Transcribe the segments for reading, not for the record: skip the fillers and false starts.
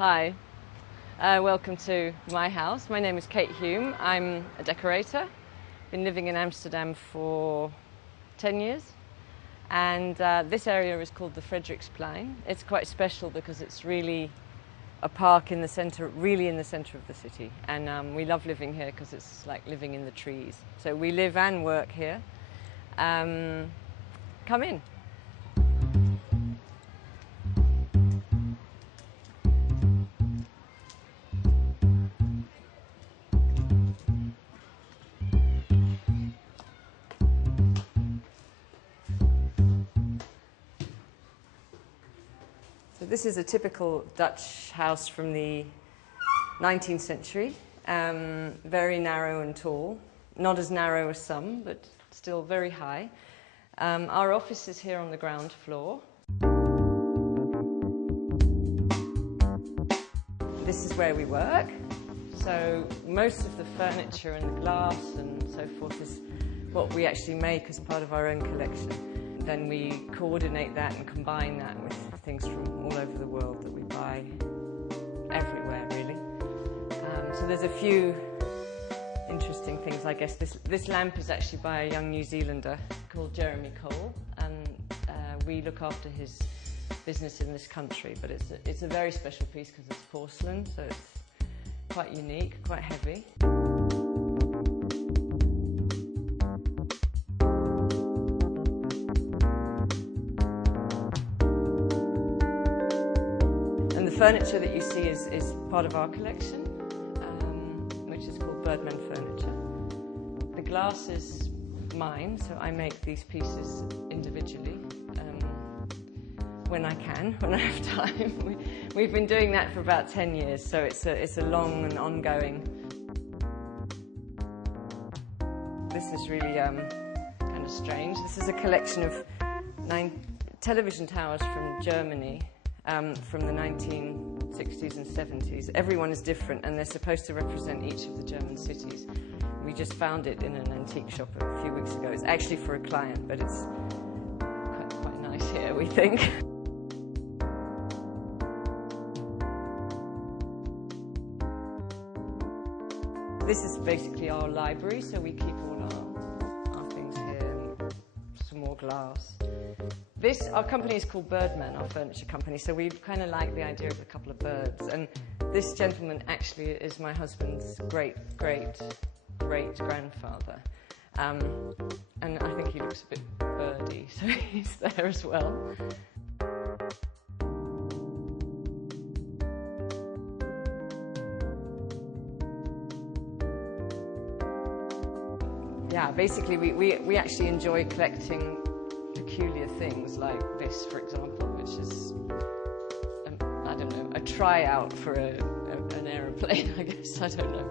Hi, welcome to my house. My name is Kate Hume. I'm a decorator. Been living in Amsterdam for 10 years. And this area is called the Frederiksplein. It's quite special because it's really a park in the center, really in the center of the city. And we love living here because it's like living in the trees. So we live and work here. Come in. So this is a typical Dutch house from the 19th century, very narrow and tall, not as narrow as some, but still very high. Our office is here on the ground floor. This is where we work, so most of the furniture and the glass and so forth is what we actually make as part of our own collection. Then we coordinate that and combine that with things from all over the world that we buy everywhere, really. So there's a few interesting things, I guess. This lamp is actually by a young New Zealander called Jeremy Cole, and we look after his business in this country. But it's a very special piece because it's porcelain, so it's quite unique, quite heavy. And the furniture that you see is part of our collection, which is called Birdman Furniture. The glass is mine, so I make these pieces individually when I can, when I have time. We've been doing that for about 10 years, so it's a long and ongoing. This is really kind of strange. This is a collection of 9 television towers from Germany. From the 1960s and 70s. Everyone is different and they're supposed to represent each of the German cities. We just found it in an antique shop a few weeks ago. It's actually for a client, but it's quite nice here, we think. This is basically our library, so we keep all our things here, some more glass. Our company is called Birdman, our furniture company, so we kind of like the idea of a couple of birds. And this gentleman actually is my husband's great-great-great-grandfather. And I think he looks a bit birdy, so he's there as well. Yeah, basically we actually enjoy collecting peculiar things like this, for example, which is, I don't know, a tryout for an aeroplane, I guess, I don't know.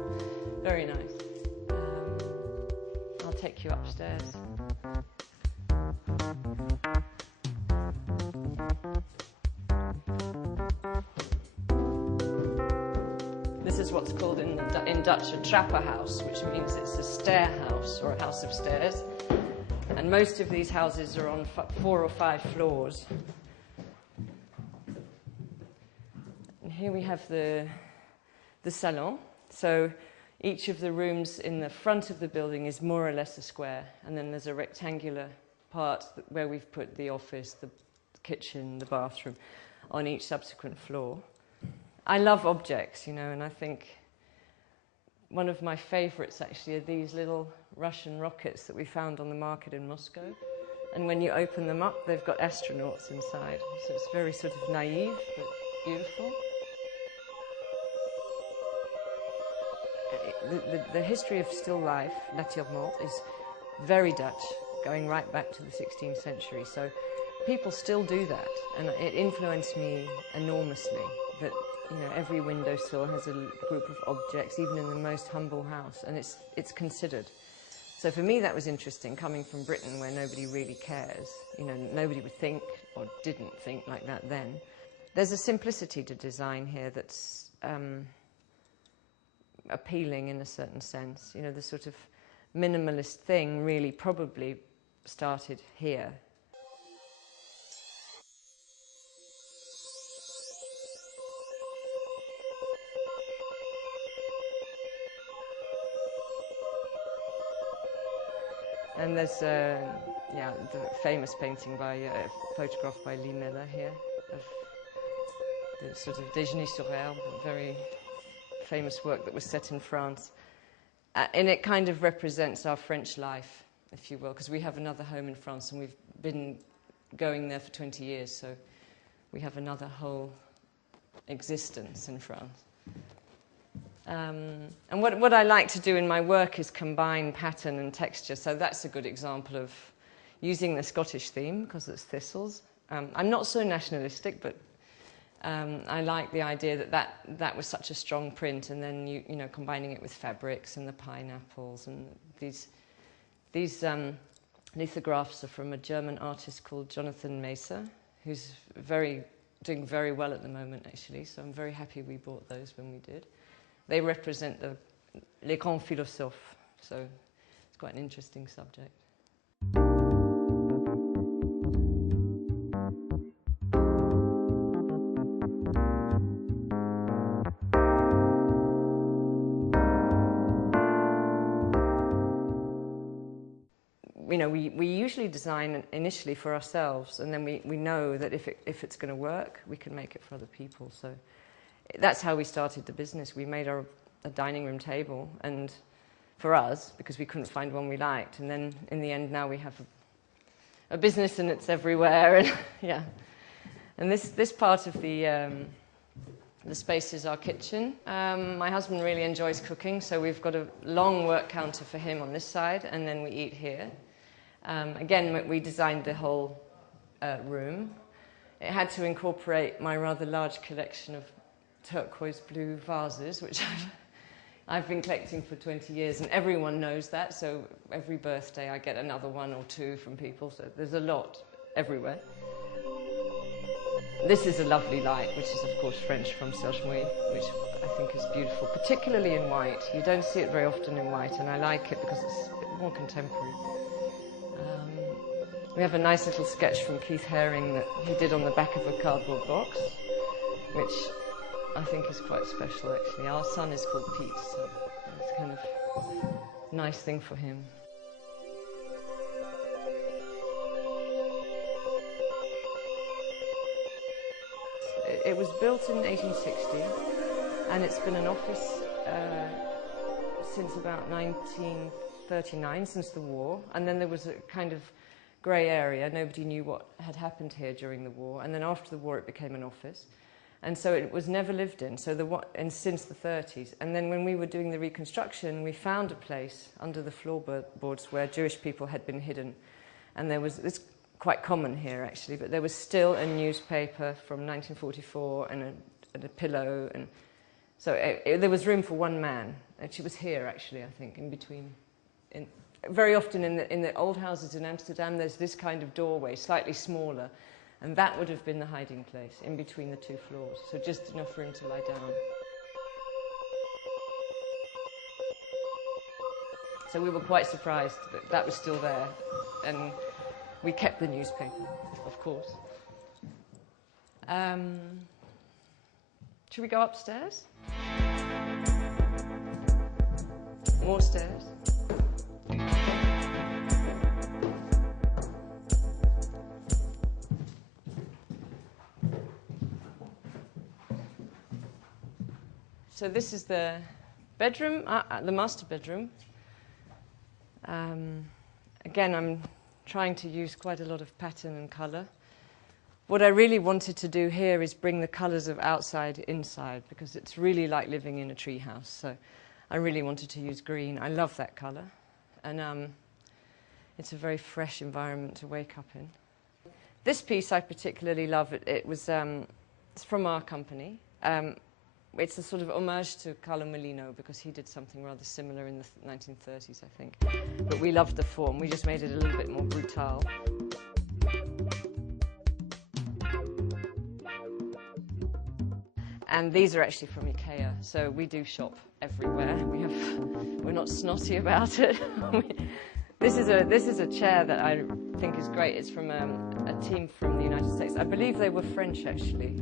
Very nice. I'll take you upstairs. This is what's called in Dutch a trappenhuis, which means it's a stair house or a house of stairs. And most of these houses are on 4 or 5 floors. And here we have the salon. So each of the rooms in the front of the building is more or less a square. And then there's a rectangular part where we've put the office, the kitchen, the bathroom on each subsequent floor. I love objects, you know, and I think one of my favourites actually are these little Russian rockets that we found on the market in Moscow. And when you open them up, they've got astronauts inside. So it's very sort of naive, but beautiful. The history of still life, nature morte, is very Dutch, going right back to the 16th century. So people still do that, and it influenced me enormously that, you know, every windowsill has a group of objects, even in the most humble house, and it's considered. So for me that was interesting, coming from Britain where nobody really cares. You know, nobody would think, or didn't think like that then. There's a simplicity to design here that's appealing in a certain sense. You know, the sort of minimalist thing really probably started here. And there's yeah, the famous painting by, photograph by Lee Miller here of the sort of Déjeuner sur Herbe, a very famous work that was set in France. And it kind of represents our French life, if you will, because we have another home in France and we've been going there for 20 years, so we have another whole existence in France. And what I like to do in my work is combine pattern and texture, so that's a good example of using the Scottish theme, because it's thistles. I'm not so nationalistic, but I like the idea that was such a strong print, and then you know, combining it with fabrics and the pineapples, and these lithographs are from a German artist called Jonathan Mesa, who's doing very well at the moment, actually, so I'm very happy we bought those when we did. They represent les grands philosophes, so it's quite an interesting subject. You know, we usually design initially for ourselves, and then we know that if it's going to work, we can make it for other people. So that's how we started the business. We made a dining room table, and for us, because we couldn't find one we liked. And then in the end, now we have a business, and it's everywhere. And yeah, and this part of the space is our kitchen. My husband really enjoys cooking, so we've got a long work counter for him on this side, and then we eat here. Again, we designed the whole room. It had to incorporate my rather large collection of turquoise blue vases, which I've been collecting for 20 years, and everyone knows that, so every birthday I get another one or two from people, so there's a lot everywhere. This is a lovely light, which is of course French from Serge Mouy, which I think is beautiful, particularly in white. You don't see it very often in white, and I like it because it's a bit more contemporary. We have a nice little sketch from Keith Haring that he did on the back of a cardboard box, which I think is quite special, actually. Our son is called Pete, so it's kind of a nice thing for him. It was built in 1860, and it's been an office since about 1939, since the war. And then there was a kind of grey area. Nobody knew what had happened here during the war. And then after the war, it became an office. And so it was never lived in, and since the 30s. And then when we were doing the reconstruction, we found a place under the floorboards where Jewish people had been hidden. And it's quite common here, actually, but there was still a newspaper from 1944 and a pillow. And so there was room for one man. And she was here, actually, I think, in between. Very often in the old houses in Amsterdam, there's this kind of doorway, slightly smaller. And that would have been the hiding place, in between the two floors. So just enough room to lie down. So we were quite surprised that that was still there. And we kept the newspaper, of course. Should we go upstairs? More stairs. So this is the bedroom, the master bedroom. Again, I'm trying to use quite a lot of pattern and colour. What I really wanted to do here is bring the colours of outside inside, because it's really like living in a treehouse. So I really wanted to use green. I love that colour. And it's a very fresh environment to wake up in. This piece I particularly love. It's from our company. It's a sort of homage to Carlo Molino, because he did something rather similar in the 1930s, I think. But we loved the form. We just made it a little bit more brutal. And these are actually from IKEA, so we do shop everywhere. We're not snotty about it. This is a chair that I think is great. It's from a team from the United States. I believe they were French, actually.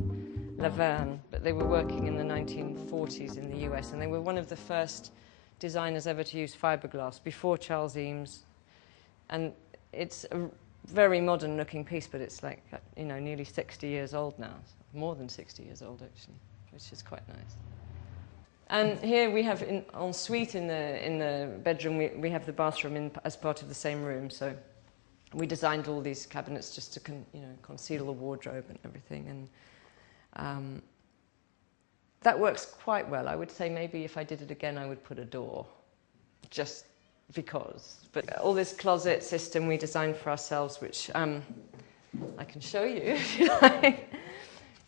Laverne, but they were working in the 1940s in the US, and they were one of the first designers ever to use fiberglass, before Charles Eames, And it's a very modern looking piece, but it's like, you know, nearly 60 years old now. More than 60 years old, actually, which is quite nice. And here we have, en suite in the bedroom, we have the bathroom as part of the same room. So we designed all these cabinets just to conceal the wardrobe and everything. And that works quite well. I would say maybe if I did it again, I would put a door, just because. But all this closet system we designed for ourselves, which I can show you if you like.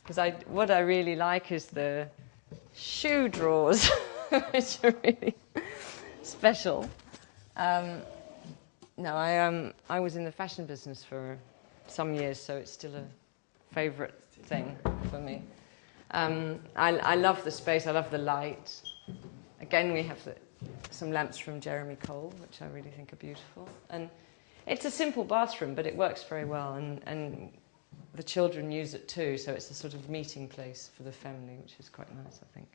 Because what I really like is the shoe drawers, which are really special. No, I was in the fashion business for some years, so it's still a favourite thing for me. I love the space, I love the light. Again, we have some lamps from Jeremy Cole, which I really think are beautiful. And it's a simple bathroom, but it works very well, and the children use it too, so it's a sort of meeting place for the family, which is quite nice, I think.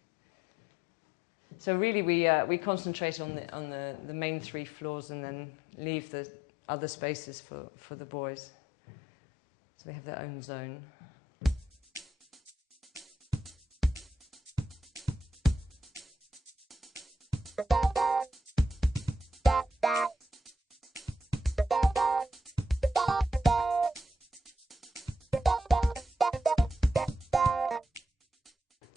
So really, we concentrate on the main 3 floors and then leave the other spaces for the boys. So they have their own zone.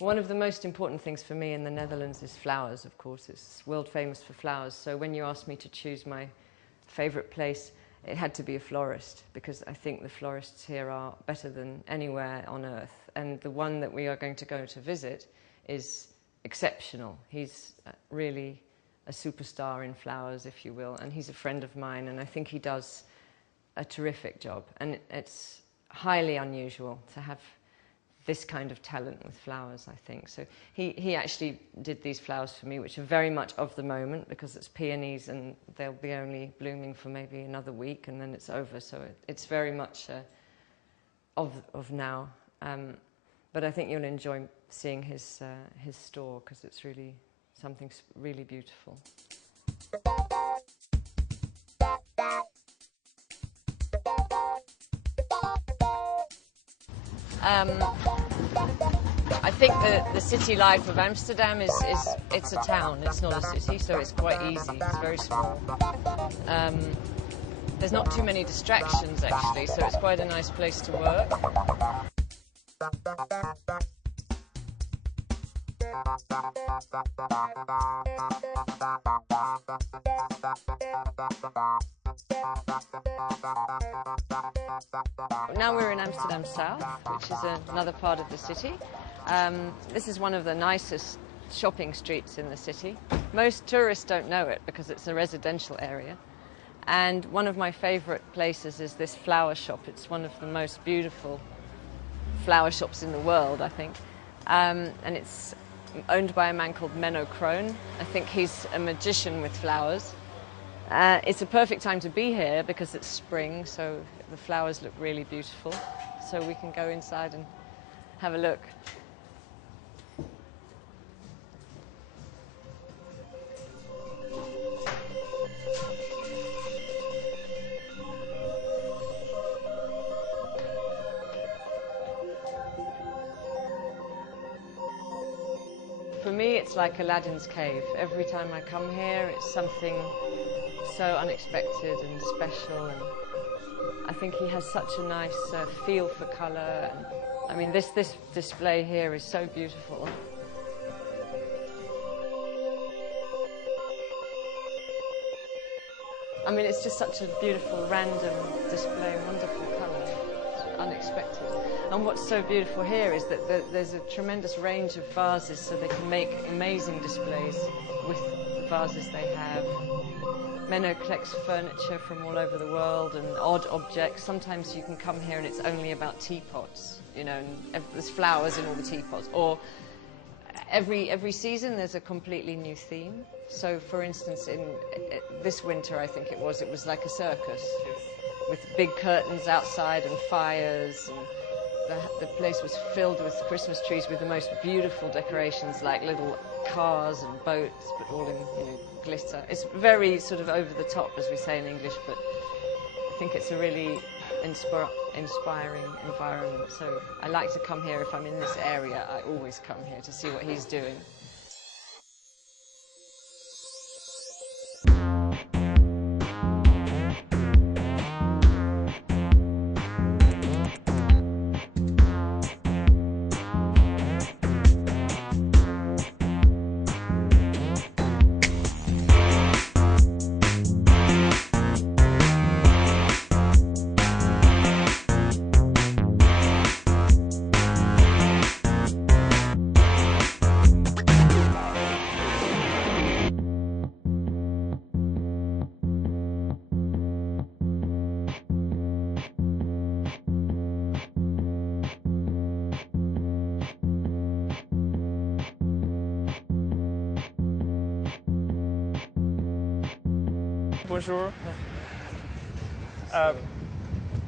One of the most important things for me in the Netherlands is flowers, of course. It's world famous for flowers. So when you asked me to choose my favourite place, it had to be a florist, because I think the florists here are better than anywhere on earth. And the one that we are going to go to visit is exceptional. He's really a superstar in flowers, if you will, and he's a friend of mine, and I think he does a terrific job. And it's highly unusual to have this kind of talent with flowers, I think. So he actually did these flowers for me, which are very much of the moment, because it's peonies and they'll be only blooming for maybe another week and then it's over. So it's very much of now. But I think you'll enjoy seeing his store, because it's really something really beautiful. I think the city life of Amsterdam it's a town, it's not a city, so it's quite easy, it's very small. There's not too many distractions actually, so it's quite a nice place to work. Now we're in Amsterdam South, which is another part of the city. This is one of the nicest shopping streets in the city. Most tourists don't know it because it's a residential area. And one of my favourite places is this flower shop. It's one of the most beautiful flower shops in the world, I think. And it's owned by a man called Menno Kroon. I think he's a magician with flowers. It's a perfect time to be here because it's spring, so the flowers look really beautiful. So we can go inside and have a look. For me, it's like Aladdin's cave. Every time I come here, it's something so unexpected and special. And I think he has such a nice feel for colour. And, I mean, this display here is so beautiful. I mean, it's just such a beautiful, random display, wonderful colour, unexpected. And what's so beautiful here is that there's a tremendous range of vases, so they can make amazing displays with the vases they have. Menno collects furniture from all over the world and odd objects. Sometimes you can come here and it's only about teapots, you know, and there's flowers in all the teapots. Or every season there's a completely new theme. So, for instance, in this winter, I think it was like a circus with big curtains outside and fires. And the place was filled with Christmas trees with the most beautiful decorations, like little cars and boats, but all in, you know, glitter. It's very sort of over the top, as we say in English, but I think it's a really inspiring environment. So I like to come here. If I'm in this area, I always come here to see what he's doing. Bonjour.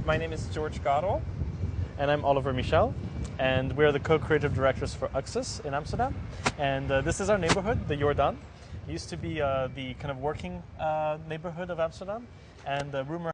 My name is George Godel. And I'm Oliver Michel, and we're the co-creative directors for Uxus in Amsterdam. And this is our neighborhood, the Jordaan. It used to be the kind of working neighborhood of Amsterdam, and rumor